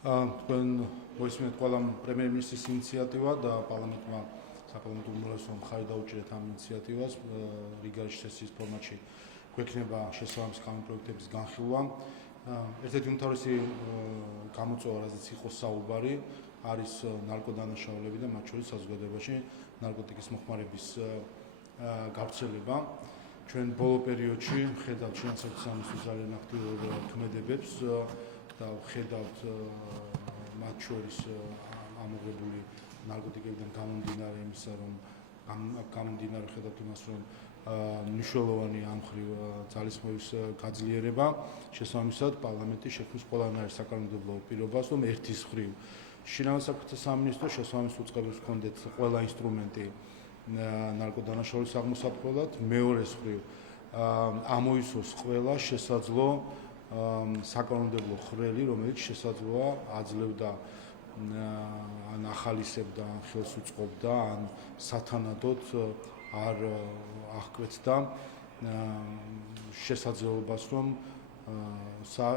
თქვენ მოისმენთ ყველა პრემიერ-მინისტრის ინიციატივა და პარლამენტმა საპარლამენტო უმრავლესობამ მხარი დაუჭირეთ ამ ინიციატივას. რიგარის სესიის ფორმატში გვექნება შესაბამისი კანონპროექტების განხილვა. ერთ-ერთი უმთავრესი გამოწვევა, რაზეც იყო საუბარი, არის ნარკოდანაშაულები და მათ შორის საზოგადოებაში ნარკოტიკის მოხმარების გავრცელება. ჩვენ ბოლო პერიოდში ხედავთ შინაგანების სამინისტროს ძალიან აქტიურ ქმედებებს და ხედავთ მათ შორის ამოღებული ნარკოტიკებიდან გამომდინარე იმისა, რომ გამომდინარე ხედავთ იმას, რომ მნიშვნელოვანი ამ მხრივ ძალისხმევის გაძლიერება, შესაბამისად პარლამენტი შექმნის ყველანაირ საკანონმდებლო პირობას, რომ ერთის მხრივ შინაგან საქმეთა სამინისტროს შესაბამის უწყებებს ჰქონდეთ ყველა ინსტრუმენტი ნარკოდანაშაულის აღმოსაფხვრად, მეორეს მხრივ ამოისოს ყველა შესაძლო საკანონმდებლო ხვრელი, რომელიც შესაძლოა აძლევდა ან ახალისებდა, ან ხელს უწყობდა, ან სათანადოდ არ აღკვეცდა შესაძლებლობას, რომ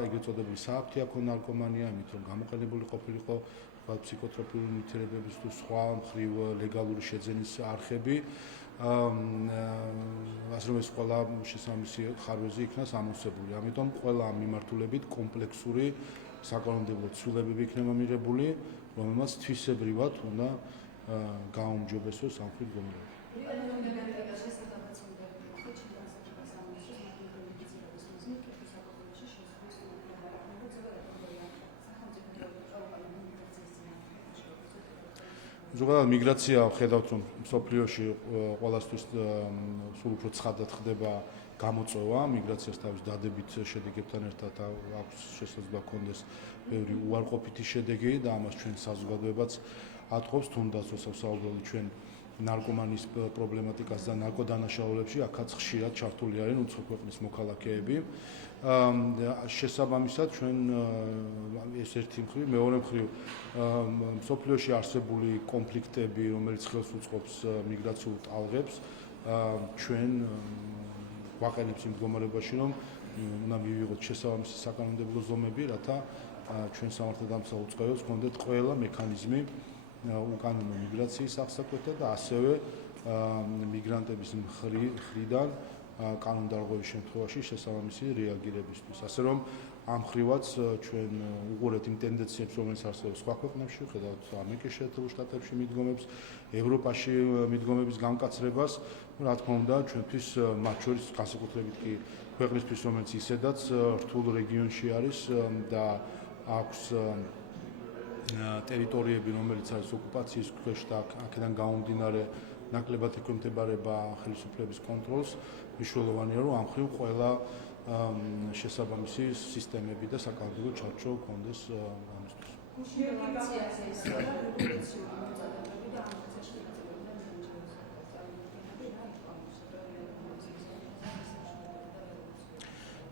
ეგრეთ წოდებული საფრთხე ნარკომანია, ამით რომ გამოყენებული ყოფილიყო ფსიქოტროპიული ნივთიერებების თუ სხვა მხრივ ლეგალური შეძენის არხები, ასე რომ ეს ყველა შესაბამისი ხარვეზე იქნას ამოვსებული. ამიტომ ყველა ამ მიმართულებით კომპლექსური საკანონმდებლო ცვლილებები იქნება მიღებული, რომელმაც თვისებრივად უნდა გააუმჯობესოს ამ მხრივ დგომარეობა. ზოგადად მიგრაცია ხედავთ, რომ მსოფლიოში ყველასთვის სულ უფრო ცხადად ხდება გამოწვევა. მიგრაციას თავის დადებით შედეგებთან ერთად აქვს შესაძლებლობა ჰქონდეს ბევრი უარყოფითი შედეგი და ამას ჩვენ საზოგადოებაც ატყობს, თუნდაც როცა საუბრობთ ჩვენ ნარკომანის პრობლემატიკას და ნარკოდანაშაულებში, აქაც ხშირად ჩართული არიან უცხო ქვეყნის მოქალაქეები. შესაბამისად ჩვენ ეს ერთი მხრივ, მეორე მხრივ მსოფლიოში არსებული კონფლიქტები, რომელიც ხელს უწყობს მიგრაციულ ტალღებს, ჩვენ ვაყენებთ იმ მდგომარეობაში, რომ უნდა მივიღოთ შესაბამისი საკანონმდებლო ზომები, რათა ჩვენ სამართალდამცავ უწყებებს ჰქონდეთ ყველა მექანიზმი უკანონო მიგრაციის აღსაკვეთად და ასევე მიგრანტების მხრიდან კანონდარღვევის შემთხვევაში შესაბამისი რეაგირებისთვის. ასე რომ ამ მხრივაც ჩვენ უყურებთ იმ ტენდენციებს, რომელიც არსებობს სხვა ქვეყნებში, ხედავთ ამერიკის შეერთებულ შტატებში მიდგომებს, ევროპაში მიდგომების განკაცრებას, რა თქმა უნდა, ჩვენთვის მათ შორის განსაკუთრებით კი ქვეყნისთვის, რომელიც ისედაც რთულ რეგიონში არის და აქვს ტერიტორიები, რომელიც არის ოკუპაციის ქვეშ და აქედან გამომდინარე ნაკლებად ექვემდებარება ხელისუფლების კონტროლს, მნიშვნელოვანია, რომ ამ მხრივ ყველა შესაბამისი სისტემები და საკანონმდებლო ჩარჩო ჰქონდეს ამისთვის.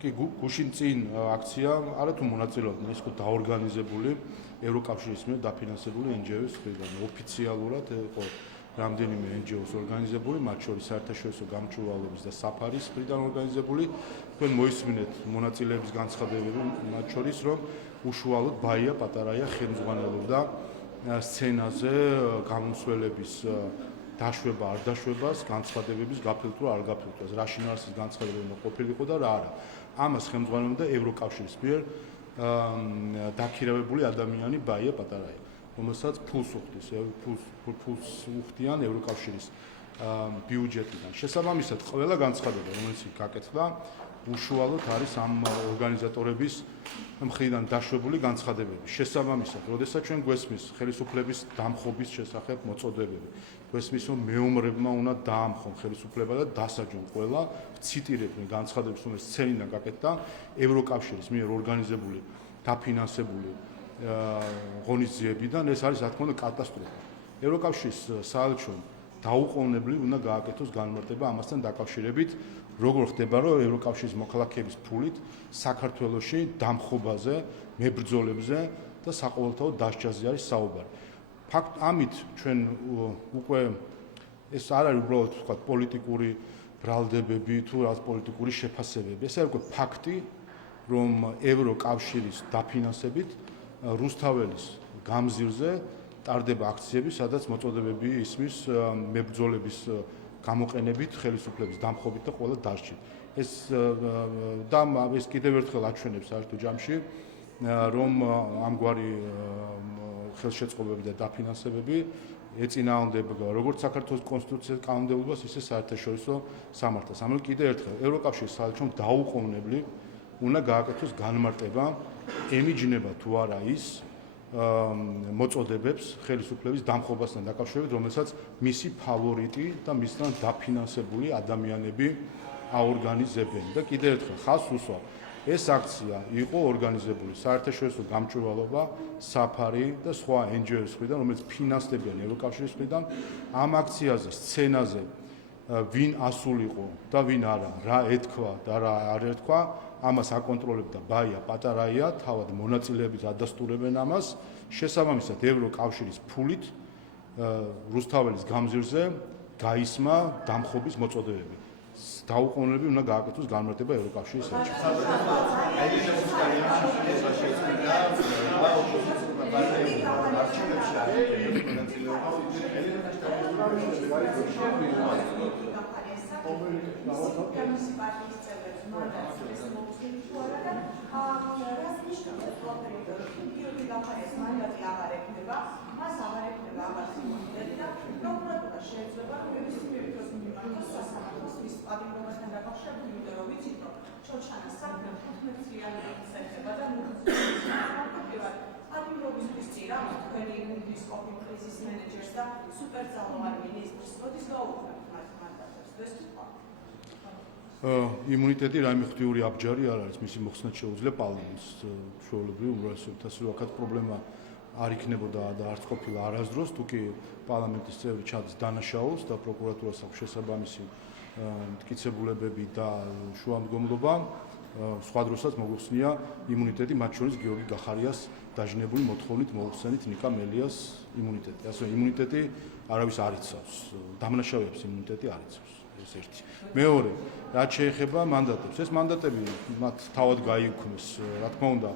კი გუშინ წინ აქცია არათუ მონაწილეობდნენ, ის იყო დაორგანიზებული ევროკავშირის მიერ დაფინანსებული NGO-ების მხრიდან. ოფიციალურად იყო რამდენიმე NGO-ს ორგანიზებული, მათ შორის საერთაშორისო გამჭვირვალობის და საფარის მხრიდან ორგანიზებული. თქვენ მოისმინეთ მონაწილეების განცხადებები, მათ შორის რომ უშუალოდ ბაია პატარაია ხელმძღვანელობდა სცენაზე გამომსვლელების დაშვება არ დაშვებას, განცხადებების გაფილტვა არ გაფილტვას, რა შინაარსის განცხადებები უნდა ყოფილიყო და რა არა. ამას ხელმძღვანელობდა ევროკავშირის მიერ დაქირავებული ადამიანი ბაია პატარაია, რომელსაც ფულს უხდიან ევროკავშირის ბიუჯეტიდან. შესაბამისად, ყველა განცხადება, რომელიც გაკეთდა, უშუალოდ არის ამ ორგანიზატორების მხრიდან დაშვებული განცხადებები. შესაბამისად, როდესაც ჩვენ გვესმის ხელისუფლების დამხობის შესახებ მოწოდებები, გვესმის, რომ მეომრებმა უნდა დაამხონ ხელისუფლება და დასაჯონ ყველა, ციტირებდნენ განცხადებებს, რომელიც სცენიდან გაკეთდა ევროკავშირის მიერ ორგანიზებული დაფინანსებული ღონისძიებიდან, ეს არის რა თქმა უნდა კატასტროფა. ევროკავშირის საელჩომ დაუყოვნებლივ უნდა გააკეთოს განმარტება ამასთან დაკავშირებით, როგორ ხდება, რომ ევროკავშირის მოქალაქეების ფულით საქართველოში დამხობაზე, მებრძოლებზე და საყოველთაო დასჯაზე არის საუბარი. ამით ჩვენ უკვე ეს არ არის უბრალოდ თქვა პოლიტიკური ბრალდებები თუ რაღაც პოლიტიკური შეფასებები, ეს არის უკვე ფაქტი, რომ ევროკავშირის დაფინანსებით რუსთაველის გამზირზე ტარდება აქციები, სადაც მოწოდებები ისმის მებრძოლების გამოყენებით, ხელისუფლების დამხობით და ყველა დასჭით. ეს კიდევ ერთხელ აჩვენებს საერთო ჯამში, რომ ამგვარი ხელშეწყობები და დაფინანსებები ეწინააღმდება როგორც საქართველოს კონსტიტუციას კანონმდებლობას, ისე საერთაშორისო სამართალს. ამიტომ კიდევ ერთხელ ევროკავშირის საელჩომ დაუყოვნებლივ უნდა გააკეთოს განმარტება, ემიჯნება თუ არა ის მოწოდებებს ხელისუფლების დამხობასთან დაკავშირებით, რომელსაც მისი ფავორიტი და მისთან დაფინანსებული ადამიანები აორგანიზებენ. და კიდევ ერთხელ ხაზს უსვამ, ეს აქცია იყო ორგანიზებული საერთაშორისო გამჭვირვალობა, საფარი და სხვა NGO-ების მხრიდან, რომელიც ფინანსდებიან ევროკავშირის მხრიდან. ამ აქციაზე, სცენაზე ვინ ასულიყო და ვინ არა, რა ეთქვა და რა არ ეთქვა, ამას აკონტროლებდა ბაია პატარაია, თავად მონაწილეებით ადასტურებენ ამას. შესაბამისად, ევროკავშირის ფულით რუსთაველის გამზირზე გაისმა დამხობის მოწოდებები. დაუყოვნებლივ უნდა გააკეთოს განმარტება ევროკავშირის საელჩომ. იმუნიტეტი რაიმე ღვთიური აბჯარი არ არის, მისი მოხსნაც შეუძლია პარლამენტს ჩვეულებრივ უმრავლესობითაც, რომ აქაც პრობლემა არ იქნებოდა და არც ყოფილა არასდროს, თუ კი პარლამენტის წევრი ჩადის დანაშაულს და პროკურატურას აქვს შესაბამისი მტკიცებულებები და შუამდგომლობა, სხვა დროსაც მოგვხსნია იმუნიტეტი, მათ შორის გიორგი გახარიას დაჟინებული მოთხოვნით მოუხსენით ნიკა მელიას იმუნიტეტი. ასე იმუნიტეტი არავის არ იცავს, დამნაშავეებს იმუნიტეტი არ იცავს. ეს ერთი. მეორე, რაც შეეხება მანდატებს, ეს მანდატები მათ თავად გაიუქმეს, რა თქმა უნდა,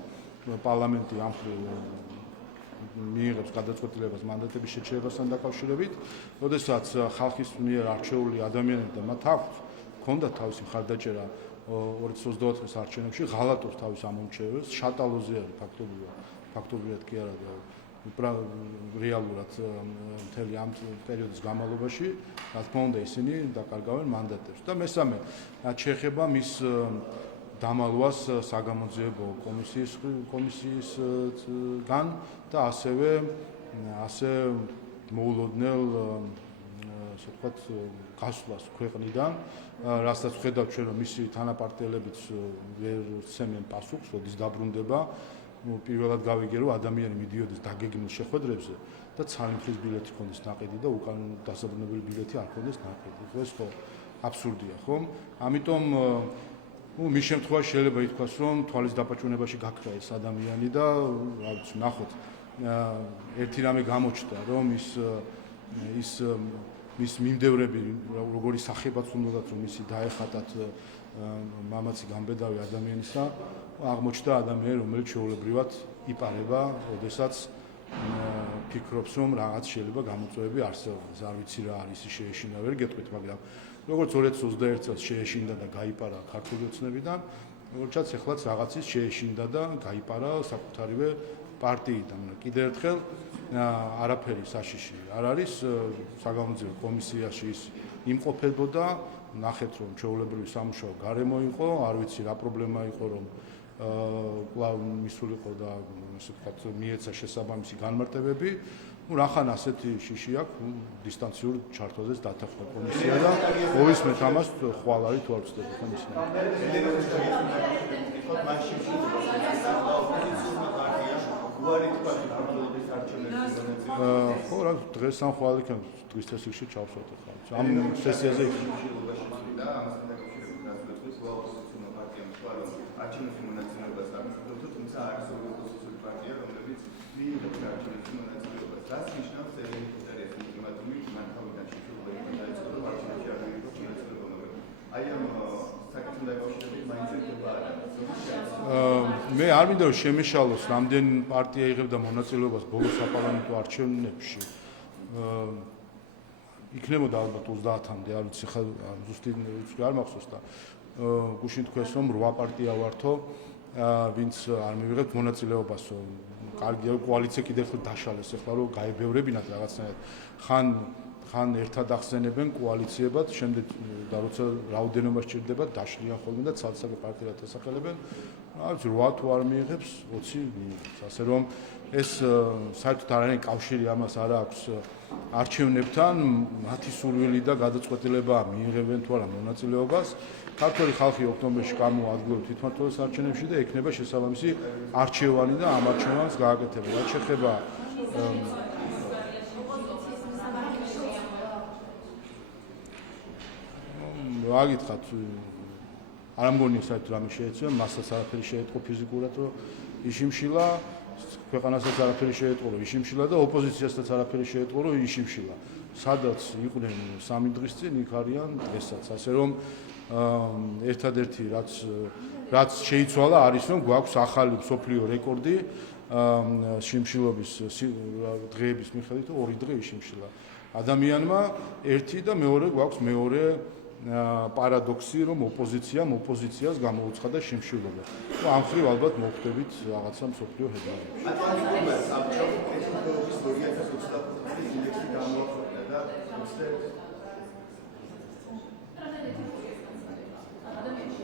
პარლამენტი ამ მხრივ მიიღებს გადაწყვეტილებას მანდატების შეჩერებასთან დაკავშირებით, როდესაც ხალხის მიერ არჩეული ადამიანები და მათ აქვს ჰქონდათ თავისი მხარდაჭერა 2024 წლის არჩევნებში, ღალატობს თავის ამომრჩეველს, შატალოზე არის ფაქტობრივად კი არა რეალურად მთელი ამ პერიოდის განმავლობაში, რა თქმა უნდა, ისინი დაკარგავენ მანდატებს. და მესამე, რაც შეეხება მის დამალვას საგამოძიებო კომისიისგან და ასე მოულოდნელ ასე ვთქვათ გასვლას ქვეყნიდან, რასაც ვხედავთ ჩვენ, რომ მისი თანაპარტიელებიც ვერ სცემენ პასუხს, როდის დაბრუნდება. პირველად გავიგე, რომ ადამიანი მიდიოდეს დაგეგმილ შეხვედრებზე და ცალმხრივ ბილეთი ჰქონდეს ნაყიდი და უკან დასაბრუნებელი ბილეთი არ ჰქონდეს ნაყიდი. ეს ხო აბსურდია, ხო? ამიტომ მის შემთხვევაში შეიძლება ითქვას, რომ თვალის დაპაჭუნებაში გაქრა ეს ადამიანი და რა ვიცი, ნახოთ, ერთი რამე გამოჩნდა, რომ მის მიმდევრები როგორი სახებაც უნდათ, რომ ისი დაეხატათ მამაცი გამბედავი ადამიანისა, აღმოჩნდა ადამიანი, რომელიც ჩვეულებრივად იპარება, როდესაც ფიქრობს, რომ რაღაც შეიძლება გამოწვევები არსებობს. არ ვიცი რა არის ის შეეშინა, ვერ გეტყვით, მაგრამ როგორც 2021 წელს შეეშინდა და გაიპარა ქართული ოცნებიდან, როგორც ეხლაც რაღაცის შეეშინდა და გაიპარა საკუთარივე პარტიიდან. კიდევ ერთხელ არაფერი საშიში არ არის, საგამოძიებო კომისიაში ის იმყოფებოდა, ნახეთ რომ ჩვეულებრივი სამუშაო გარემო იყო, არ ვიცი რა პრობლემა იყო, რომ კვლავ მისულიყო და ასე ვთქვათ მიეცა შესაბამისი განმარტებები. რახან ასეთი შიში აქვს, დისტანციურ ჩართვაზეც დათანხმდა კომისია და მოვისმენთ ამას ხვალ არის თუ არ ვცდები კომისია. ხო, რა დღეს ან ხვალ იქნება დღის წესრიგში ჩავსვათ ახლა. ამ სესიაზე არჩევნებში მონაწილეობას ამსახვებთ, თუმცა არის ოპოზიციური პარტია, რომელიც მიიღებს არჩევნებში მონაწილეობას. რაც ნიშნავს ელემენტარიას ულტიმატუმი, მან თავიდან შეშულებები დაიწყო, რომ არჩევნებში არ მიიღებს მონაწილეობა, მაგრამ აი ამ საკითხთან დაკავშირებით მაინც ერთობა არ არის. მე არ მინდა რომ შემეშალოს რამდენი პარტია იღებდა მონაწილეობას ბოლო საპარლამენტო არჩევნებში. იქნებოდა ალბათ 30-მდე, არ ვიცი ხა ზუსტი არ მახსოვს და გუშინ თქვეს რომ 8 პარტია ვართო, ვინც არ მივიღებთ მონაწილეობას. კარგია კოალიცია კიდევ ერთხელ დაშალეს, ეხლა რომ გაებევრებინათ რაღაცნაირად. ხან ერთად ახსენებენ კოალიციებად, შემდეგ და როცა რაოდენობა სჭირდება, დაშლიან ხოლმე და ცალ-ცალკე პარტიად ასახელებენ. არ ვიცი 8 თუ არ მიიღებს, 20 მიიღებს. ასე რომ ეს საერთოდ არანაირი კავშირი ამას არ აქვს არჩევნებთან, მათი სურვილი და გადაწყვეტილება მიიღებენ თუ არა მონაწილეობას. ქართველი ხალხი ოქტომბერში გამოადგილებს თვითმმართველობის არჩევნებში და ექნება შესაბამისი არჩევანი და ამ არჩევანს გააკეთება. რაც შეეხება რა გითხრათ, არ მგონია საერთოდ რამე შეეცვა, მასაც არაფერი შეეტყო ფიზიკურად, რომ იშიმშილა, ქვეყანასაც არაფერი შეეტყო, რომ იშიმშილა და ოპოზიციასაც არაფერი შეეტყო, რომ იშიმშილა. სადაც იყვნენ 3 დღის წინ, იქ არიან დღესაც. ასე რომ ერთადერთი რაც შეიცვალა არის რომ გვაქვს ახალი მსოფლიო რეკორდი შიმშილობის დღეების მიხედვით 2 დღე იშიმშილა ადამიანმა ერთი და მეორე გვაქვს მეორე პარადოქსი რომ ოპოზიციას გამოუცხადა შიმშილობა. ამ ხრივ ალბათ მოხდებით რაღაცა მსოფლიო ჰეგმონიაში.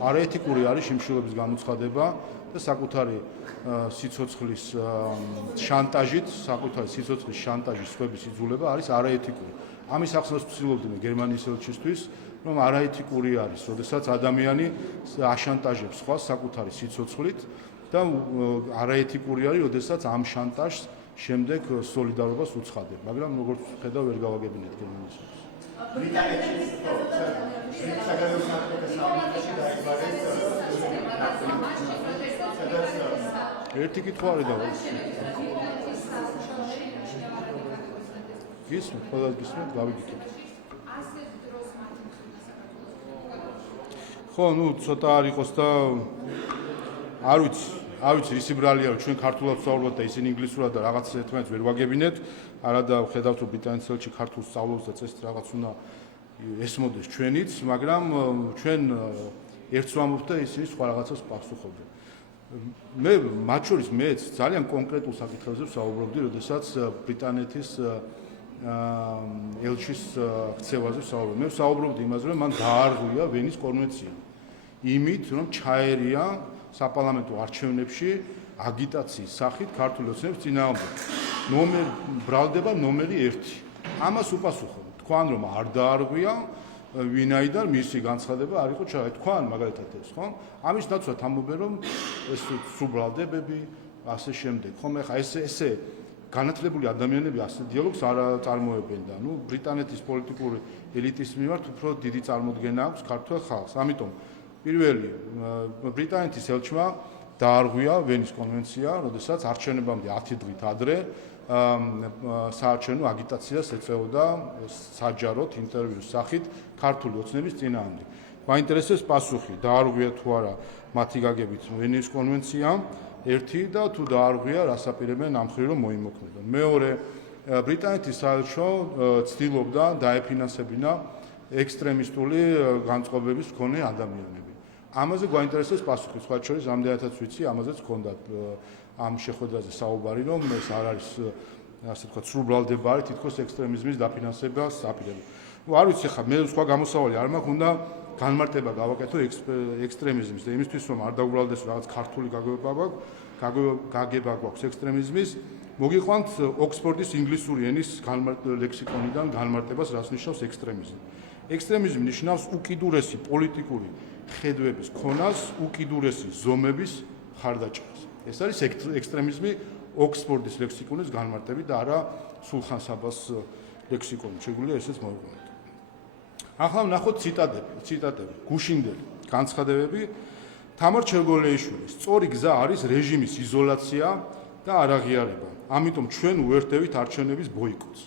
არაეთიკური არის შიმშილობის გამოცხადება და საკუთარი სიცოცხლის შანტაჟით, სხვების იძულება არის არაეთიკური. ამის ახსნას ვცდილობდი მე გერმანიის ელჩისთვის, რომ არაეთიკური არის, როდესაც ადამიანი აშანტაჟებს სხვას საკუთარი სიცოცხლით და არაეთიკური არის, როდესაც ამ შანტაჟს შემდეგ სოლიდარობას უცხადებ, მაგრამ როგორც ხედავ ვერ გავაგებინეთ გერმანიის ელჩს. ერთი კითხვა არის და გისმენთ, ყველა გისმენთ, გავიგითოთ. ხო, ცოტა არ იყოს და არ ვიცი ისი ბრალია რომ ჩვენ ქართულად ვსაუბრობთ და ისინი ინგლისურად და რაღაც ერთმანეთს ვერ ვაგებინეთ. არადა ვხედავთ რომ ბრიტანეთის ელჩი ქართულს სწავლობს და წესით რაღაც უნდა ესმოდეს ჩვენიც, მაგრამ ჩვენ ერთს ვამბობთ და ისინი სხვა რაღაცას პასუხობდნენ. მე მათ შორის მეც ძალიან კონკრეტულ საკითხებზე ვსაუბრობდი, როდესაც ბრიტანეთის ელჩის ქცევაზე ვსაუბრობდი. მე ვსაუბრობდი იმაზე, რომ მან დაარღვია ვენის კონვენცია. იმით, რომ ჩაერია საპარლამენტო არჩევნებში აგიტაციის სახით ქართული ოცნების წინააღმდეგ. ბრალდება ნომერი 1. ამას უპასუხობ. თქვან რომ არ დაარღვია, ვინაიდან მისი განცხადება არ იყო ჩაერია. თქვან მაგალითად ეს, ხო? ამის ნაცვლად ამბობენ რომ ეს სუბრალდებები, ასე შემდეგ. ხომ ეხა ესე განათლებული ადამიანები ასე დიალოგს არ წარმოებენ და ბრიტანეთის პოლიტიკური ელიტის მიმართ უფრო დიდი წარმოდგენა აქვს ქართულ ხალხს. ამიტომ პირველი ბრიტანეთის ელჩმა დაარღვია ვენის კონვენცია, როდესაც არჩევნებამდე 10 დღით ადრე საარჩევნო აგიტაციას ეწეოდა საჯაროდ ინტერვიუს სახით ქართული ოცნების წინააღმდეგ. მაინტერესებს პასუხი, დაარღვია თუ არა მათი გაგებით ვენის კონვენცია, ერთი და თუ დაარღვია, რას აპირებენ ამ ხრივ რომ მოიმოქმედონ. მეორე, ბრიტანეთის საელჩო ცდილობდა დაეფინანსებინა ექსტრემისტული განწყობების მქონე ადამიანები. ამაზე გვაინტერესებს პასუხი, სხვა შორის რამდენადაც ვიცი, ამაზეც ჰქონდა ამ შეხვედრაზე საუბარი, რომ ეს არ არის ასე ვთქვათ, სრუბრალდება არის თითქოს ექსტრემიზმის დაფინანსებას აპირებენ. არ ვიცი ხა მე სხვა გამოსავალი არ მაქვს, უნდა განმარტება გავაკეთო ექსტრემიზმის და იმისთვის რომ არ დაუბრალდეს რაღაც ქართული გაგება გვაქვს ექსტრემიზმის, მოგიყვანთ ოქსფორდის ინგლისური ენის ლექსიკონიდან განმარტებას, რას ნიშნავს ექსტრემიზმი. ექსტრემიზმი ნიშნავს უკიდურესი პოლიტიკური ხედვების ქონას, უკიდურესი ზომების ხარდაჭერას. ეს არის ექსტრემიზმი ოქსფორდის ლექსიკონის განმარტებით და არა სულხან საბას ლექსიკონი. შეგვიძლია ესეც მოვიყვანოთ. ახლა ვნახოთ ციტატები. გუშინდელი განცხადებები თამარ ჩერგოლეიშვილის. სწორი გზა არის რეჟიმის იზოლაცია და არაღიარება. ამიტომ ჩვენ უერთდებით არჩევნების ბოიკოტს.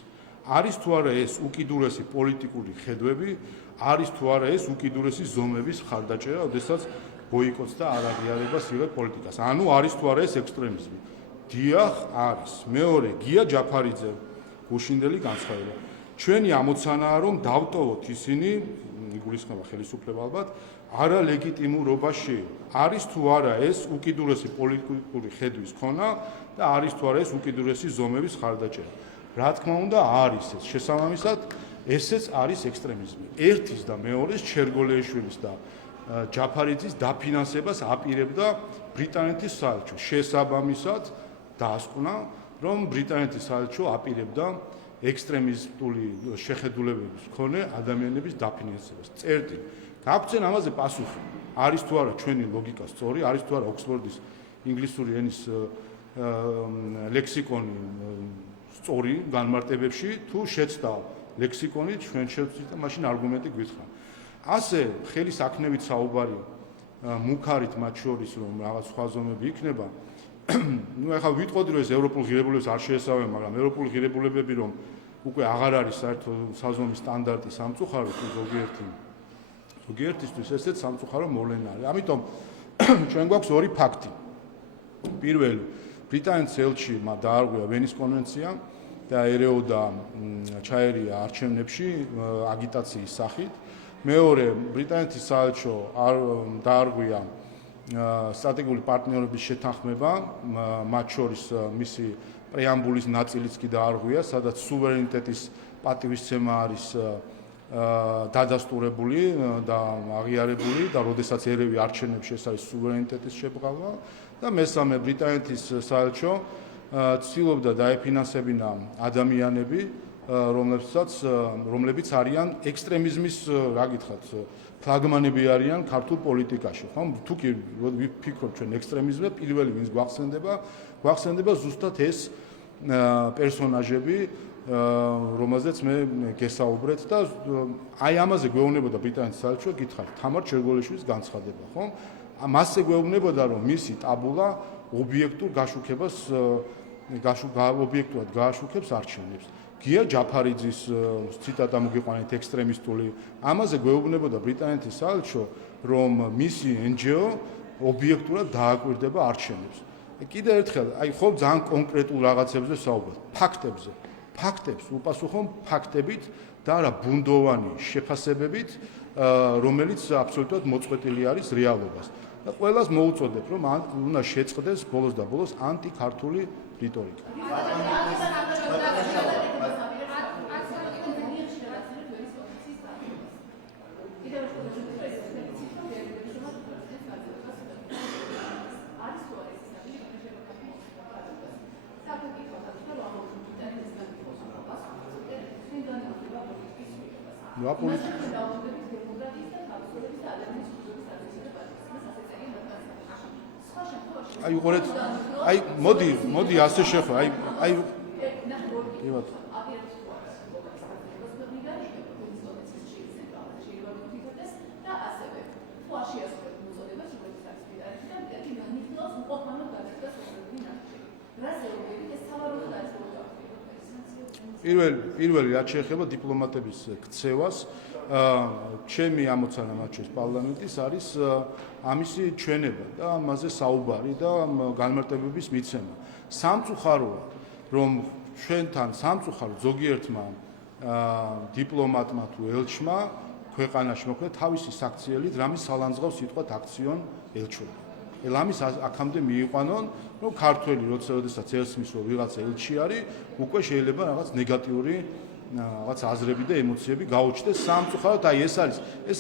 არის თუ არა ეს უკიდურესი პოლიტიკური ხედვები, არის თუ არა ეს უკიდურესი ზომების ხარდაჭერა, ოდესაც ბოიკოტს და არაღიარებას იღებ პოლიტიკას. ანუ არის თუ არა ეს ექსტრემიზმი? დიახ, არის. მეორე, გია ჯაფარიძე, გუშინდელი განცხადება. ჩვენი ამოცანაა, რომ დავტოვოთ ისინი, იგულისხმება ხელისუფლება ალბათ, არალეგიტიმურობაში. არის თუ არა ეს უკიდურესი პოლიტიკური ხედვის ქონა და არის თუ არა ეს უკიდურესი ზომების ხარდაჭერა. რა თქმა უნდა, არის ეს. შესაბამისად, ესეც არის ექსტრემიზმი. ერთის და მეორეს ჩერგოლეიშვილის და ჯაფარიძის დაფინანსებას აპირებდა ბრიტანეთის საელჩო. შესაბამისად, დაასკვნა, რომ ბრიტანეთის საელჩო აპირებდა ექსტრემისტული შეხედულებების მქონე ადამიანების დაფინანსებას. წერტილი. გაგვცენ ამაზე პასუხი. არის თუ არა ჩვენი ლოგიკა სწორი, არის თუ არა ოქსფორდის ინგლისური ენის ლექსიკონი სწორი განმარტებებში, თუ შეცდა ლექსიკონი ჩვენ შევცვით და მაშინ არგუმენტი გვითხრა. ასე ხელის აქნევით საუბარი მუქარით მათ შორის რომ რაღაც სხვა ზომები იქნება. ნუ ახლა ვიტყოდი რომ ეს ევროპულ ღირებულებებს არ შეესაბამება, მაგრამ ევროპული ღირებულებები რომ უკვე აღარ არის საერთო საზომის სტანდარტი სამწუხარო თუ ზოგიერთისთვის ესეც სამწუხარო მოვლენა არის. ამიტომ ჩვენ გვაქვს ორი ფაქტი. პირველი, ბრიტანეთის ელჩმა დაარღვია ვენის კონვენცია და ერეოდა ჩაერია არჩევნებში აგიტაციის სახით. მეორე, ბრიტანეთის საელჩო დაარღვია სტრატეგიული პარტნიორობის შეთანხმება, მათ შორის მისი პრეამბულის ნაწილიც კი დაარღვია, სადაც სუვერენიტეტის პატივისცემა არის დადასტურებული და აღიარებული და როდესაც ერევი არჩევნებში ეს არის სუვერენიტეტის შებრალვა და მესამე, ბრიტანეთის საელჩო ცდილობდა დაეფინანსებინა ადამიანები, რომლებიც არიან ექსტრემიზმის, რა გითხრათ, ფლაგმანები არიან ქართულ პოლიტიკაში, ხო? თუ კი ვფიქრობ ჩვენ ექსტრემიზმზე, პირველი ვინც გვახსენდება ზუსტად ეს პერსონაჟები, რომელზეც მე გესაუბრეთ და აი ამაზე გვეუბნებოდა ბრიტანეთის საელჩო, გითხარით, თამარ ჩერგოლიშვილის განცხადება, ხო? მასზე გვეუბნებოდა, რომ მისი ტაბულა ობიექტურ გაშუქებას ობიექტურად გააშუქებს არჩევნებს. გია ჯაფარიძის ციტატა მოგიყვანეთ ექსტრემისტული, ამაზე გვეუბნებოდა ბრიტანეთის საელჩო, რომ მისი NGO ობიექტურად დააკვირდება არჩევნებს. კიდევ ერთხელ, აი ხო ძალიან კონკრეტულ რაღაცებზე საუბრობთ, ფაქტებს უპასუხო ფაქტებით და არა ბუნდოვანი შეფასებებით, რომელიც აბსოლუტურად მოწყვეტილი არის რეალობას. და ყველას მოუწოდებ, რომ უნდა შეწყდეს ბოლოს და ბოლოს ანტიქართული რიტორიკა. აი უყურეთ, აი მოდი ასე შეხვე, აი ვიღოთ. პირველი რაც შეეხება დიპლომატების ქცევას, ჩემი ამოცანა მათ შორის პარლამენტის არის ამისი ჩვენება და ამაზე საუბარი და განმარტებების მიცემა. სამწუხაროა, რომ ჩვენთან სამწუხაროდ ზოგიერთმა დიპლომატმა თუ ელჩმა ქვეყანაში მოქმედ თავისი საქციელით რამის სალანძღავს სიტყვათ აქციონ ელჩობა. ელამის აქამდე მიიყვანონ, რომ ქართველი როდესაც ელჩმის რომ ვიღაცა ელჩი არის, უკვე შეიძლება რაღაც ნეგატიური რაღაც აზრები და ემოციები გაუჩნდეს. სამწუხაროდ აი ეს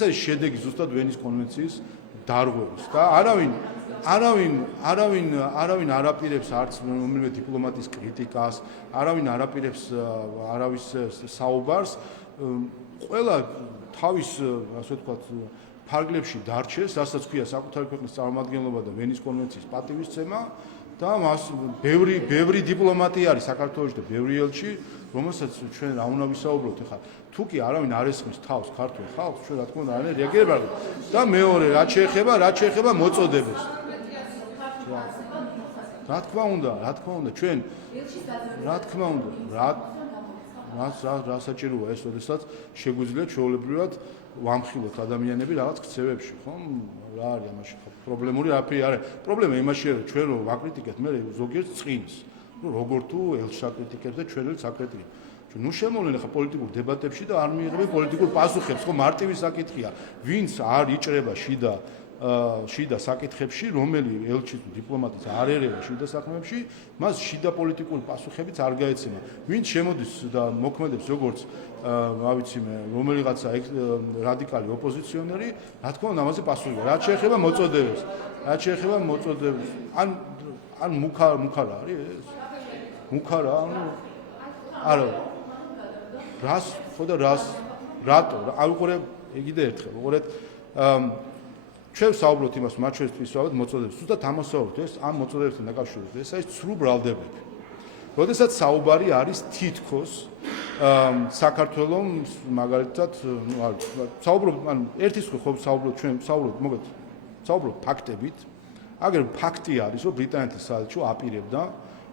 არის შედეგი ზუსტად ვენის კონვენციის დარღვევის და არავინ არაპირებს არც რომელიმე დიპლომატის კრიტიკას, არავინ არაპირებს არავის საუბარს, ყველა თავის ასე ვთქვათ ფარგლებში დარჩეს, რასაც ქვია საკუთარი ქვეყნის წარმომადგენლობა და ვენის კონვენციის პატივისცემა და მას ბევრი დიპლომატი არის საქართველოში და ბევრი ელჩი, რომელსაც ჩვენ რა უნდა ვისაუბროთ ახლა. თუ კი არავინ არ ესხმის თავს ქართულ ხალხს, ჩვენ რა თქმა უნდა არ რეაგირება და მეორე რაც შეეხება მოწოდებას. რა თქმა უნდა, ჩვენ რა თქმა უნდა, რა საჭიროა ეს, როდესაც შეგვიძლია ჩვეულებრივად ვამხილოთ ადამიანები რაღაც ქცევებში, ხო? რა არის ამაში? პრობლემური არაფერი არ არის. პრობლემა იმაშია, რომ ჩვენ რო ვაკრიტიკებთ, მე ზოგიერთ წინს, როგორ თუ ელს საკრიტიკებს და ჩვენელს აკრიტიკებთ. ნუ შემოვლენ ახლა პოლიტიკურ დებატებში და არ მიიღებენ პოლიტიკურ პასუხებს, ხო? მარტივი საკითხია, ვინც არ იჭრება შიდა საკითხებში, რომელი ელჩი თუ დიპლომატიც არ ერევა შიდა საქმეებში, მას შიდა პოლიტიკური პასუხებიც არ გაეცემა. ვინც შემოდის და მოქმედებს როგორც რა ვიცი მე, რომელიღაცა რადიკალი ოპოზიციონერი, რა თქმა უნდა, ამაზე პასუხი. რაც შეეხება მოწოდებს, ან მუქარა არის ეს? მუქარა, ანუ არა. რას, ხო და რატო? აი უყურე, იგივე ერთხელ, უყურეთ ჩვენ საუბრობთ იმას, მათ შორის ვისაუბროთ მოწოდებს. ზუსტად ამასაუბროთ ეს ამ მოწოდებებთან დაკავშირებით. ეს არის ცრუ ბრალდებები. როდესაც საუბარი არის თითქოს საქართველოს მაგალითად, საუბრობთ, ანუ ერთის ხო საუბრობთ ჩვენ საუბრობთ ფაქტებით. აგერ ფაქტი არის, რომ ბრიტანეთის საელჩო აპირებდა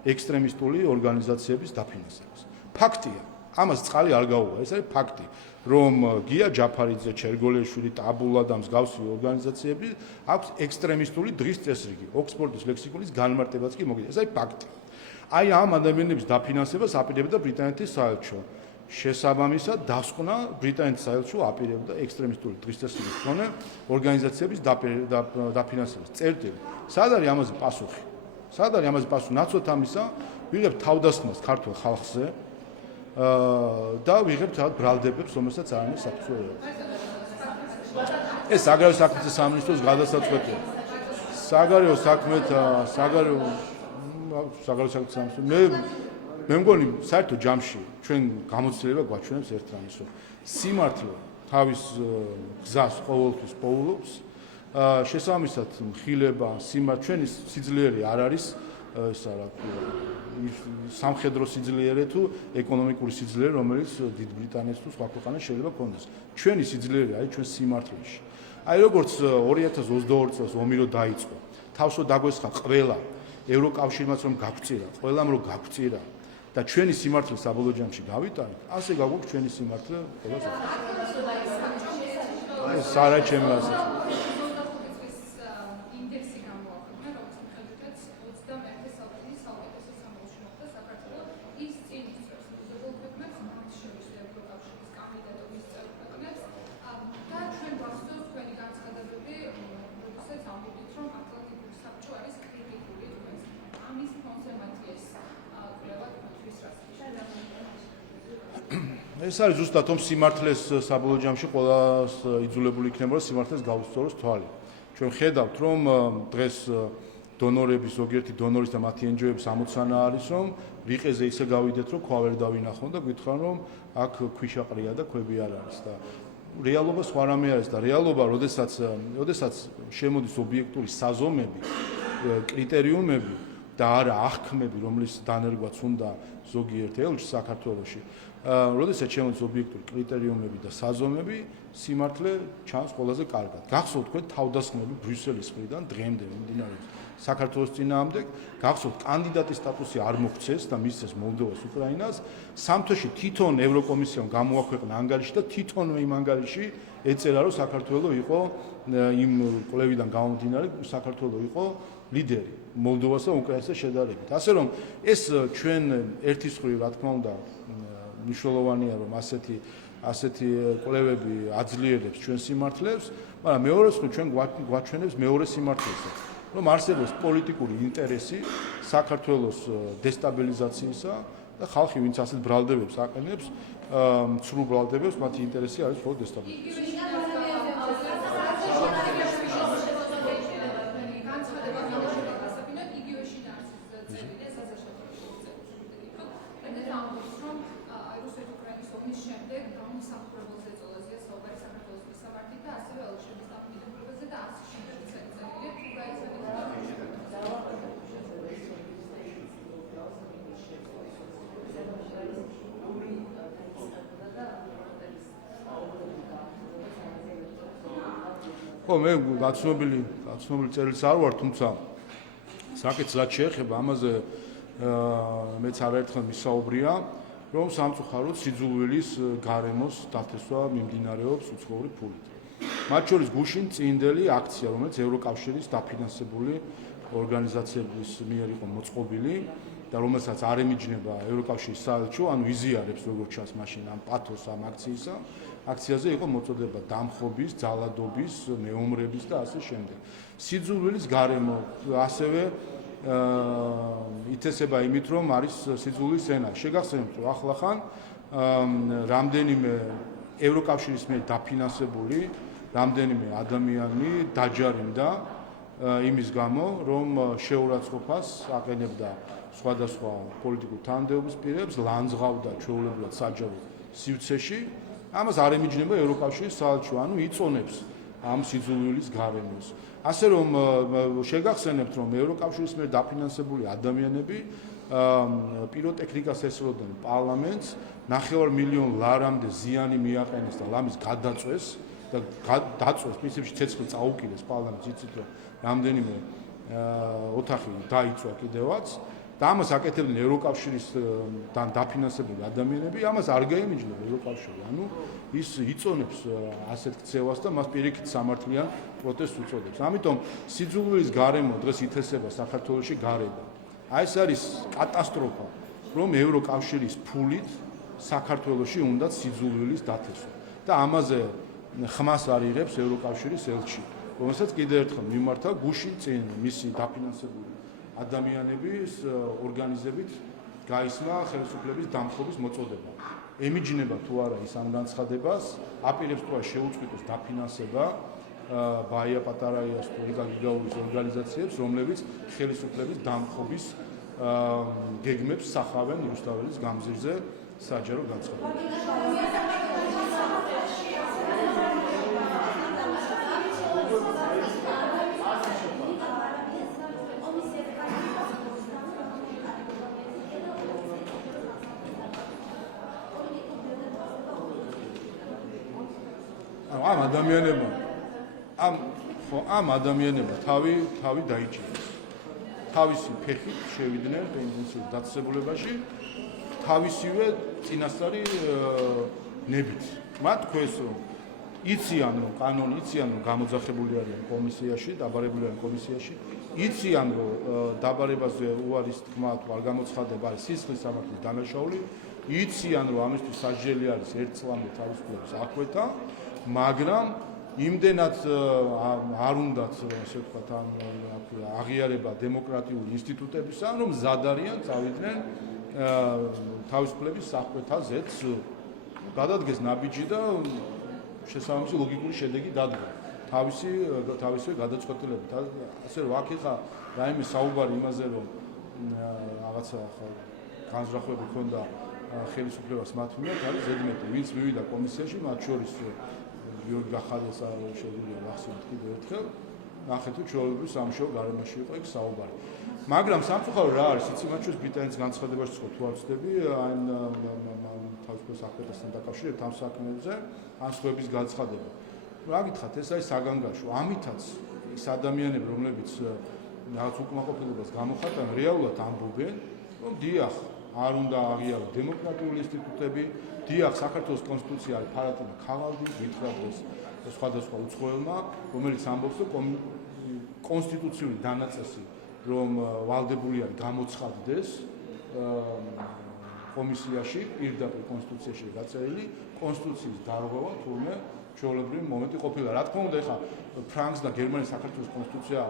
ექსტრემისტული ორგანიზაციების დაფინანსებას. ფაქტია. ამას წყალი არ გაუღა, ეს არის ფაქტი, რომ გია ჯაფარიძე, ჩერგოლეშვილი, ტაბულა და მსგავსი ორგანიზაციები აქვს ექსტრემისტული დღის წესრიგი, ოქსფორდის ლექსიკონის განმარტებაც კი მოგიდა, ეს არის ფაქტი. აი ამ ადამიანების დაფინანსებას აპირებდა ბრიტანეთის საელჩო. შესაბამისად, დასკვნა ბრიტანეთის საელჩო აპირებდა ექსტრემისტული დღის წესრიგის მქონე ორგანიზაციების დაფინანსებას. წერტილი. სად არის ამაზე პასუხი? სად არის ამაზე პასუხი? ნაცვლად ამისა, ვიღებთ თავდასხმას ქართულ ხალხზე. და ვიღებთ რაღაც ბრალდებებს, რომელსაც არ არის საფუძველი. ეს საგარეო საქმეთა სამინისტროს გადასაწყვეტია. საგარეო საქმეთა სამინისტრო მე მგონი საერთო ჯამში ჩვენ გამოცდილება გვაჩვენებს ერთ რამეს, რომ სიმართლე თავის გზას ყოველთვის პოულობს. შესაბამისად, მხილება, ჩვენი სიძლიერე არ არის ესა რა სამხედრო სიძლიერე თუ ეკონომიკური სიძლიერე, რომელიც დიდ ბრიტანეთს თუ სხვა ქვეყანას შეიძლება ქონდეს. ჩვენი სიძლიერე არის ჩვენ სიმართლეში. აი როგორც 2022 წელს ომი რო დაიწყო, თავსო დაგვესხა ყველა ევროკავშირმაც რომ გაგვწირა, ყველამ რომ გაგვწირა და ჩვენი სიმართლე საბოლოო ჯამში გავიტანეთ, ასე გაგვაქვს ჩვენი სიმართლე ყველას. აი სარაჩემი ასე. ეს არის ზუსტად რომ სიმართლეს საბოლოო ჯამში ყველას იძულებული იქნება რომ სიმართლეს გაუსწოროს თვალი. ჩვენ ხედავთ რომ დღეს დონორების ზოგიერთი დონორის და მათი ენჯოების ამოცანა არის რომ რიყეზე ისე გავიდეთ რომ ქვა ვერ დავინახონ და გითხრან რომ აქ ქვიშაყრია და ქვები არ არის და რეალობა სხვა რამე არის და რეალობა როდესაც შემოდის ობიექტური საზომები, კრიტერიუმები და არა აღქმები, რომლის დანერგვაც უნდა ზოგიერთ ელჩს საქართველოში. როდესაც შემოდის ობიექტური კრიტერიუმები და საზომები, სიმართლე ჩანს ყველაზე კარგად. გახსოვთ თქვენ თავდასხმები ბრიუსელის მხრიდან დღემდე მიმდინარეობს საქართველოს წინააღმდეგ, გახსოვთ კანდიდატის სტატუსი არ მოგვცეს და მისცეს მოლდოვას, უკრაინას, სამთოში თვითონ ევროკომისიამ გამოაქვეყნა ანგარიში და თვითონვე იმ ანგარიში ეწერა რომ საქართველოს იყო იმ კვლევიდან გამომდინარე საქართველოს იყო ლიდერი მოლდოვასა და უკრაინასთან შედარებით. ასე რომ ეს ჩვენ ერთის მხრივ რა თქმა უნდა მნიშვნელოვანია რომ ასეთი კვლევები აძლიერებს ჩვენ სიმართლეს, მაგრამ მეორე მხრივ ჩვენ გვაჩვენებს მეორე სიმართლეს, რომ არსებობს პოლიტიკური ინტერესი საქართველოს დესტაბილიზაციისა და ხალხი ვინც ასეთ ბრალდებებს აყენებს, ცრუ ბრალდებებს, მათი ინტერესი არის მხოლოდ დესტაბილიზაცია. მე გაცნობილი წერილს არ ვარ, თუმცა საკითხს რაც შეეხება ამაზე მეც არაერთხელ მისაუბრია. რომ სამწუხაროდ სიძულვილის გარემოს დათესვა მიმდინარეობს უცხოური ფულით. მათ შორის გუშინ წინდელი აქცია, რომელიც ევროკავშირის დაფინანსებული ორგანიზაციების მიერ იყო მოწყობილი და რომელსაც არ ემიჯნება ევროკავშირის საელჩო, ანუ იზიარებს როგორც ჩანს მაშინ ამ პათოს ამ აქციისა. აქციაზე იყო მოწოდება დამხობის, ძალადობის, მეომრების და ასე შემდეგ. სიძულვილის გარემო ასევე ითესება იმით, რომ არის სიძულვილის ენა. შეგახსენებთ, რომ ახლახან რამდენიმე ევროკავშირის მიერ დაფინანსებული რამდენიმე ადამიანი დაჯარიმდა იმის გამო, რომ შეურაცხყოფას აყენებდა სხვადასხვა პოლიტიკურ თანამდებობის პირებს, ლანძღავდა ჩვეულებრივად საჯარო სივრცეში. ამას არ ემიჯნება ევროკავშირის საელჩო, ანუ იწონებს ამ სიძულვილის გარემოს. ასე რომ შეგახსენებთ, რომ ევროკავშირის მიერ დაფინანსებული ადამიანები პიროტექნიკას ესწროდნენ პარლამენტს, 9 მილიონ ლარამდე ზიანი მიაყენეს და ლამის გადაწვეს და დაწვეს, პრინციპში ცეცხლი წაუკიდეს პარლამენტს, იცით რომ რამდენიმე ოთახი დაიწვა კიდევაც და ამას აკეთებდნენ ევროკავშირისგან დაფინანსებული ადამიანები, ამას არ გაემიჯნება ევროკავშირი, ანუ ის იწონებს ასეთ ქცევას და მას პირიქით სამართლიან პროტესტს უწოდებს. ამიტომ სიძულვილის გარემო დღეს ითესება საქართველოში გარება. აი ეს არის კატასტროფა, რომ ევროკავშირის ფულით საქართველოში უნდა სიძულვილის დათესვა და ამაზე ხმას არ იღებს ევროკავშირის ელჩი, რომელსაც კიდევ ერთხელ მიმართა გუშინ წინ მისი დაფინანსებული ადამიანების ორგანიზებით გაისმა ხელისუფლების დამხობის მოწოდება. ემიჯნება თუ არა ის ამ განცხადებას, აპირებს თუ არა შეუწყვიტოს დაფინანსება ბაია პატარაიას თუ რიგა გიგაურის ორგანიზაციებს, რომლებიც ხელისუფლების დამხობის გეგმებს სახავენ რუსთაველის გამზირზე საჯარო განცხადებით. ამ ადამიანებმა თავი დაიჭირეს. თავისი ფეხით შევიდნენ პენსიურ დაწესებულებაში, თავისივე წინასწარი ნებით. მათ თქვეს, რომ იციან, რომ კანონი იციან, რომ გამოძახებული არიან კომისიაში, დაბარებული არიან კომისიაში, იციან, რომ დაბარებაზე უარის თქმა თუ არ გამოცხადება, არის სისხლის სამართლის დანაშაული, იციან, რომ ამისთვის სასჯელი არის 1 წლამდე თავისუფლების აღკვეთა, მაგრამ იმდენად არ უნდათ, ასე ვთქვათ, აღიარება დემოკრატიული ინსტიტუტებისა, რომ მზად არიან წავიდნენ თავისუფლების აღკვეთაზეც გადადგეს ნაბიჯი და შესაბამისი ლოგიკური შედეგი დადგა თავისი გადაწყვეტილებით. ასე რომ აქ ეხა რაიმე საუბარი იმაზე, რომ რაღაცა განზრახვები ქონდა ხელისუფლებას მათ მიერ, არის ზედმეტი. ვინც მივიდა კომისიაში, მათ შორის გიორგი გახალიას შეგვიძლია ვახსენოთ კიდევ ერთხელ, ნახეთ თუ ჩვეულებრივ სამშობლო გარემოში იყო იქ საუბარი. მაგრამ სამწუხაროდ რა არის, იცი მათ შორის ბრიტანეთის განცხადებაში ხო თუ არ ვცდები, ან თავისუფლების აღკვეთასთან დაკავშირებით ამ საქმეებზე, ან სხვების განცხადება. რა გითხრათ, ეს არის საგანგაშო. ამითაც ის ადამიანები, რომლებიც რაღაც უკმაყოფილებას გამოხატავენ, რეალურად ამბობენ, რომ დიახ, არ უნდა აღიაროს დემოკრატიული ინსტიტუტები, დიახ, საქართველოს კონსტიტუცია არის ფარატინა ქაღალდი, ვითხრადეს სხვადასხვა უცხოელმა, რომელიც ამბობს, რომ კონსტიტუციური დანაწესი, რომ ვალდებული არის გამოცხადდეს კომისიაში, პირდაპირ კონსტიტუციაში გაწერილი, კონსტიტუციის დარღვევა თურმე ჩვეულებრივი მომენტი ყოფილა. რა თქმა უნდა, ეხა ფრანგს და გერმანიის საქართველოს კონსტიტუცია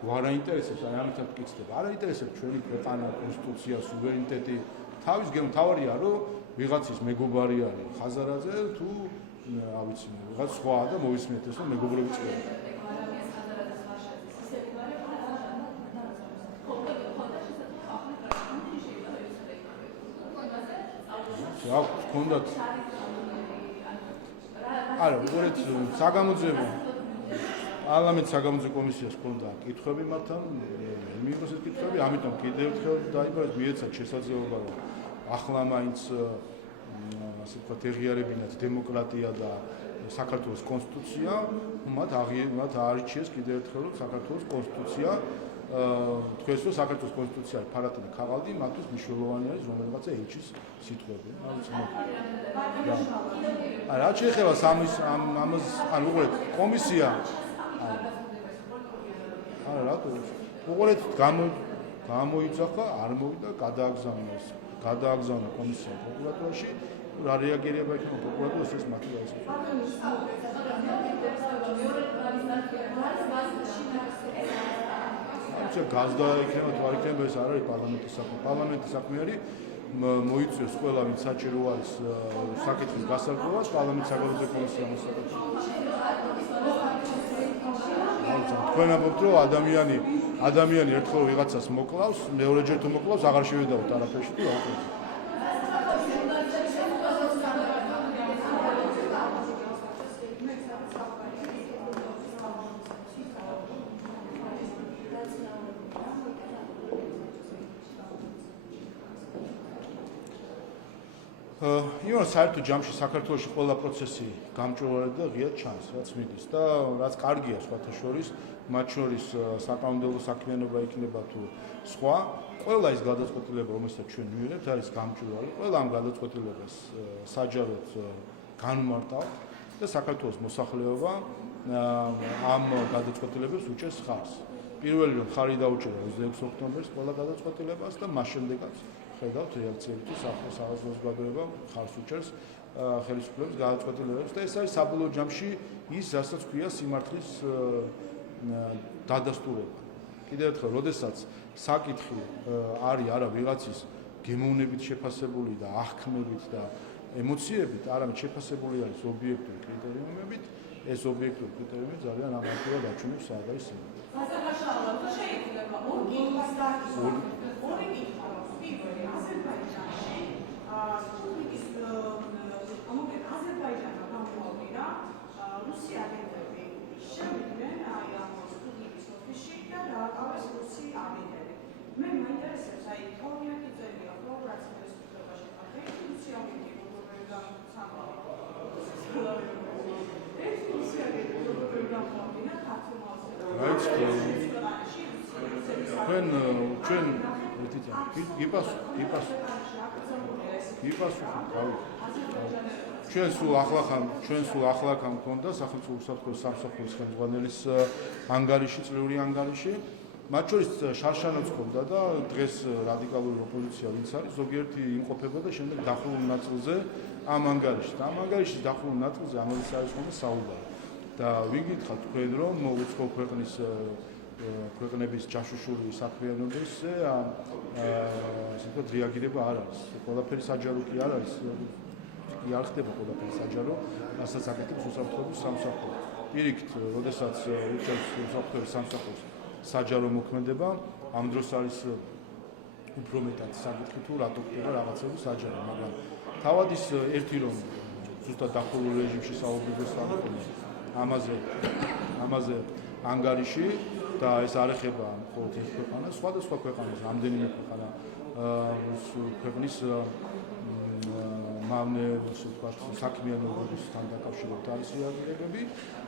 არ აინტერესებს, აი ამითაც მკითხდება. არ აინტერესებს ჩვენი ქვეყანა, კონსტიტუცია, სუვერენიტეტი. თავის თავარია, რომ ვიღაცის მეგობარი არის ხაზარაძე თუ რა ვიცი, ვიღაც სხვაა და მოვისმენთ ეს, რომ მეგობრები წერენ. რა გქონდათ? არა, უყურეთ, საგამოძიებო პარლამენტის საგამოძიებო კომისიას ჰქონდა კითხვები მათთან, მიიღოს ეს კითხვები, ამიტომ კიდევ ერთხელ დაიბარეს, მიეცათ შესაძლებლობა, რომ ახლა მაინც ასე ვთქვათ, ეღიარებინათ დემოკრატია და საქართველოს კონსტიტუცია, მათ არჩიეს კიდევ ერთხელ, რომ საქართველოს კონსტიტუცია თქვენს რომ საქართველოს კონსტიტუცია არის ფარატი და ქაღალდი, მათთვის მნიშვნელოვანი არის რომელიღაცა ელჩის სიტყვები. რა შეიძლება ამას ან უყურეთ კომისია არა რატო უყურეთ გამოიძახა არ მოვიდა გადააგზავნა კომისია პროკურატურაში რა რეაგირება იქნება პროკურატურას ეს მათი გაიცნობს. გაზდა იქნება თუ არ იქნება ეს არ არის პარლამენტის საქმე. პარლამენტის საქმე არის მოიწვიოს ყველა ვინც საჭირო არის საკითხის გასარკვევას პარლამენტის საკონტროლო კომისიამ მოსაკუთრებით. თქვენ ამბობთ რომ ადამიანი ერთხელ ვიღაცას მოკლავს, მეორეჯერ თუ მოკლავს აღარ შევიდაოთ არაფერში თუ რა ვქოთ. იმან საერთო ჯამში საქართველოში ყველა პროცესი გამჭვირვალედ და ღიად ჩანს, რაც მიდის და რაც კარგია სხვათა შორის, მათ შორის საკანონმდებლო საქმიანობა იქნება თუ სხვა, ყველა ის გადაწყვეტილება, რომელსაც ჩვენ მივიღებთ, არის გამჭვირვალე. ყველა ამ გადაწყვეტილებას საჯაროდ განმარტავთ და საქართველოს მოსახლეობა ამ გადაწყვეტილებებს უჭერს ხარს. პირველი რომ ხარი დაუჭერა 26 ოქტომბერს ყველა გადაწყვეტილებას და მას შემდეგაც ხედავთ რეაქციები საზოგადოება ხარს უჭერს ხელისუფლების გადაწყვეტილებებს და ეს არის საბოლოო ჯამში ის რასაც ქვია სიმართლის დადასტურება. კიდევ ერთხელ, როდესაც საკითხი არის არა ვიღაცის გემოვნებით შეფასებული და აღქმებით და ემოციებით, არამედ შეფასებული არის ობიექტური კრიტერიუმებით, ეს ობიექტური კრიტერიუმები ძალიან ამართულად აჩვენებს სად არის სიმართლე. ჩვენ სულ ახლა მქონდა სახელმწიფო უსაფრთხოების სამსახურის ხელმძღვანელის ანგარიში, წლიური ანგარიში. მათ შორის შარშანაც ჰქონდა და დღეს რადიკალური ოპოზიცია ვინც არის, ზოგიერთი იმყოფებოდა შემდეგ დახურულ ნაწილზე ამ ანგარიშში. და ამ ანგარიშის დახურულ ნაწილზე ამაზე არის ხომ საუბარი. და ვიგითხავთ თქვენ რომ უცხო ქვეყნების ჯაშუშური საქმიანობაზე ასე ვთქვათ რეაგირება არ არის. ყველაფერი საჯარო კი არ არის. კი არ ხდება ყველაფერი საჯარო, რასაც აკეთებს უსაფრთხოების სამსახური. პირიქით, როდესაც უწევს უსაფრთხოების სამსახურს საჯარო მოქმედება, ამ დროს არის უფრო მეტად საკითხი თუ რატო ხდება რაღაცები საჯარო, მაგრამ თავად ის ერთი რომ ზუსტად დახურულ რეჟიმში საუბრობს ამაზე ანგარიში და ეს არ ეხება მხოლოდ ერთ ქვეყანას, სხვადასხვა ქვეყანას, რამდენიმე ქვეყნის მავნე საქმიანობებთან დაკავშირებით არის რეაგირებები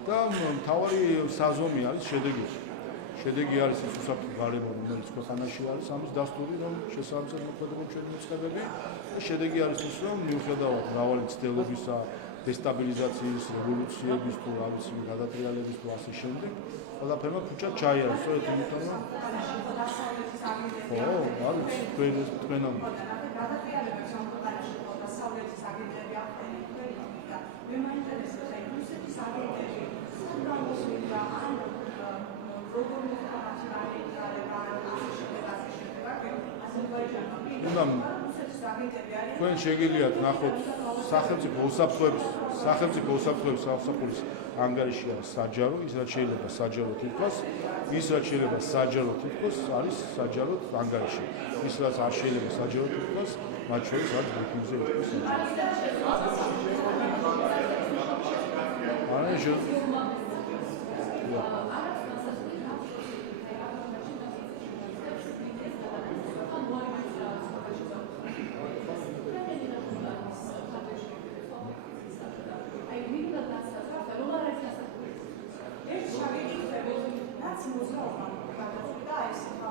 და მთავარი საზომი არის შედეგი. შედეგი არის ის უსაფრთხო გარემო, რომელიც ქვეყანაში არის, ამის დასტური, რომ შესაბამისად მოქმედებენ ჩვენი მოწყობები. შედეგი არის ის, რომ მიუხედავად მრავალი ცდილობისა, დესტაბილიზაციის, რევოლუციების თუ რა ვიცი, გადატრიალების თუ ასე შემდეგ, ყველაფერმა ქუჩა ჩაიარა, სწორედ იმიტომ, რომ არის თქვენ თქვენ შეგიძლიათ ნახოთ სახელმწიფო უსაფრთხოების სამსახურის ანგარიში არის საჯარო, ის რაც შეიძლება საჯაროდ ითქვას, ის რაც შეიძლება საჯაროდ ითქვას, არის საჯაროდ ანგარიში. ის რაც არ შეიძლება საჯაროდ ითქვას, მათ შორის არის ბრიფინგზე ითქვას საჯარო. That's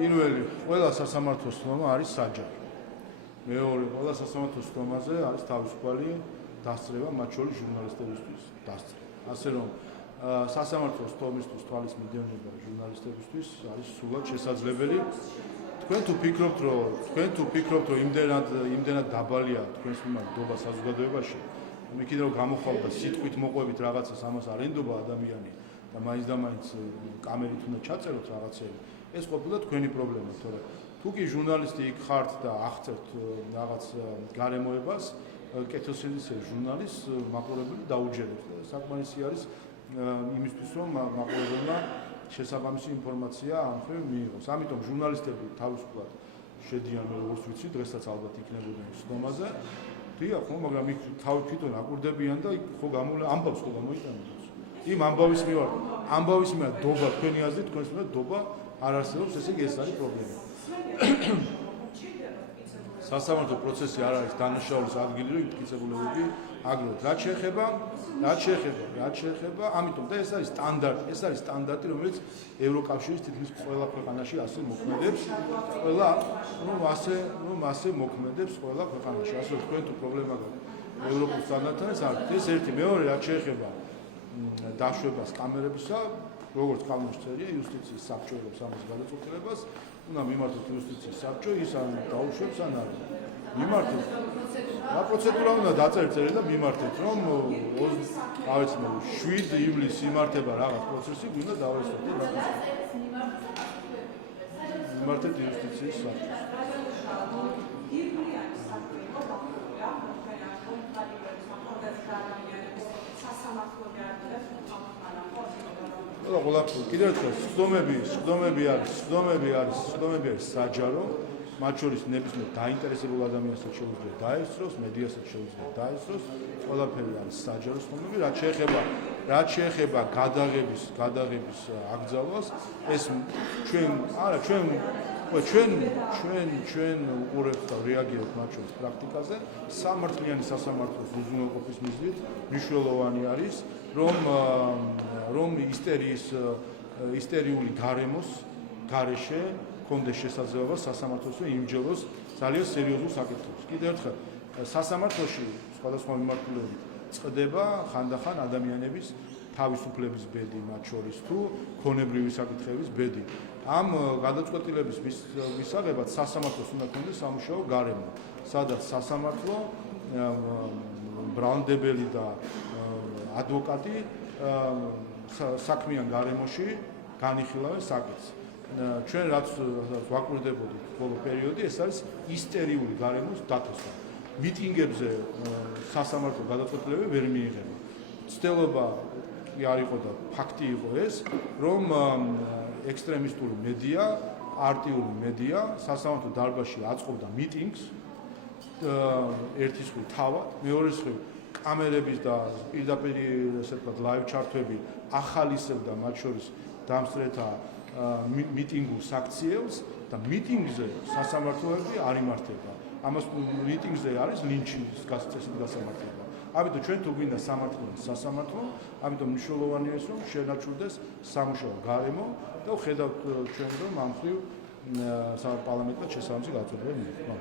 პირველი ყველა სასამართლოს ცნობა არის საჯარო. მეორე ყველა სასამართლოს ცნობაზე არის თავისუფალი დასწრება, მათ შორის ჟურნალისტებისთვის დასწრება. ასე რომ სასამართლოს თომისთვის თვალის მიდევნება ჟურნალისტებისთვის არის სულად შესაძლებელი. თქვენ თუ ფიქრობთ, რომ იმდენად დაბალია თქვენს მიმართ დობა საზოგადოებაში, მეკითხა რომ გამოხვალ და სიტყვით მოყვებით რაღაცას, ამას არ ენდობა ადამიანი და მაინც და მაინც კამერით უნდა ჩაწეროთ რაღაცები. ეს ყოფილა თქვენი პრობლემა, თორე თუ კი ჟურნალისტი იქ ხართ და აღწევთ რაღაც გარემოებას, კეთილსინდისელი ჟურნალისტს მაყურებელი დაუჯერებს და საკმარისი არის იმისთვის, რომ მაყურებელმა შესაბამისი ინფორმაცია ამ ხრივ მიიღოს. ამიტომ ჟურნალისტები თავისუფლად შედიან, როგორც ვიცი, დღესაც ალბათ იქნებოდნენ სხდომაზე. დიახ, ხო, მაგრამ იქ თავი თვითონ აკვირდებიან და იქ ხო ამბავს ხო გამოიტანებს. იმ ამბავის მიმართ დობა თქვენი აზრით, თქვენს მიმართ დობა არ არსებობს, ესე იგი ეს არის პრობლემა. სასამართლო პროცესი არ არის დანაშაულის ადგილი, რომ იმტკიცებულებები აგროვოთ. რაც შეეხება, ამიტომ და ეს არის სტანდარტი, რომელიც ევროკავშირის თითქმის ყველა ქვეყანაში ასე მოქმედებს. ასე მოქმედებს ყველა ქვეყანაში. ასე რომ თქვენ თუ პრობლემა გაქვთ ევროპულ სტანდარტთან, ეს ერთი, მეორე რაც შეეხება დაშვებას კამერებისა, როგორც კანონშწერია, იუსტიციის საბჭო იღებს ამას გადაწყვეტილებას, უნდა მიმართოთ იუსტიციის საბჭო, ის ან დაუშვებს ან არა. მიმართოთ. რა პროცედურა უნდა დაწერეთ და მიმართეთ, რომ 7 ივლისს იმართება რაღაც პროცესი, გვინდა დავესწროთ და მიმართეთ იუსტიციის საბჭოს. კიდევ ერთხელ სხდომები არის საჯარო, მათ შორის ნებისმიერ დაინტერესებულ ადამიანსაც შეუძლია დაესწროს, მედიასაც შეუძლია დაესწროს, ყველაფერი არის საჯარო სხდომები, რაც შეეხება გადაღების აკრძალვას, ეს ჩვენ უყურებთ და რეაგირებთ მათ შორის პრაქტიკაზე, სამართლიანი სასამართლოს უზრუნველყოფის მიზნით მნიშვნელოვანი არის, რომ ისტერიული გარეშე კონდეს შესაძლებლობა სასამართლოს იმჯეროს ძალიან სერიოზულ საკითხებს. კიდევ ერთხელ, სასამართლოში სხვადასხვა მიმართულებით წყდება ხანდახან ადამიანების თავისუფლების ბედი, მათ შორის თუ ქონებრივი საკითხების ბედი. ამ გადაწყვეტილების მისაღებად სასამართლოს უნდა ქონდეს სამუშაო გარემო, სადაც სასამართლო ბრალმდებელი და ადვოკატი საქმიან გარემოში განიხილავენ საკითხს. ჩვენ რაც ვაკვირდებოდით ბოლო პერიოდი, ეს არის ისტერიული გარემოს დათესვა. მიტინგებზე სასამართლო გადაწყვეტილებები ვერ მიიღება. ცდილობა არ იყო და ფაქტი იყო ეს, რომ ექსტრემისტული მედია, პარტიული მედია სასამართლო დარბაზში აწყობდა მიტინგს ერთის მხრივ თავად, მეორეს მხრივ კამერების და პირდაპირ ესე ვთქვათ ლაივ ჩართვები ახალისებდა მათ შორის დამსწრეთა მიტინგურს აქციებს და მიტინგზე სასამართლოები არ იმართება. ამას მიტინგზე არის ლინჩის წესით გასამართლება. ამიტომ ჩვენ თუ გვინდა სასამართლო, ამიტომ მნიშვნელოვანია ის, რომ შენარჩუნდეს სამუშაო გარემო და ვხედავთ ჩვენ, რომ ამ მხრივ საპარლამენტო შესაბამისი გადაწყვეტილება მიიღება.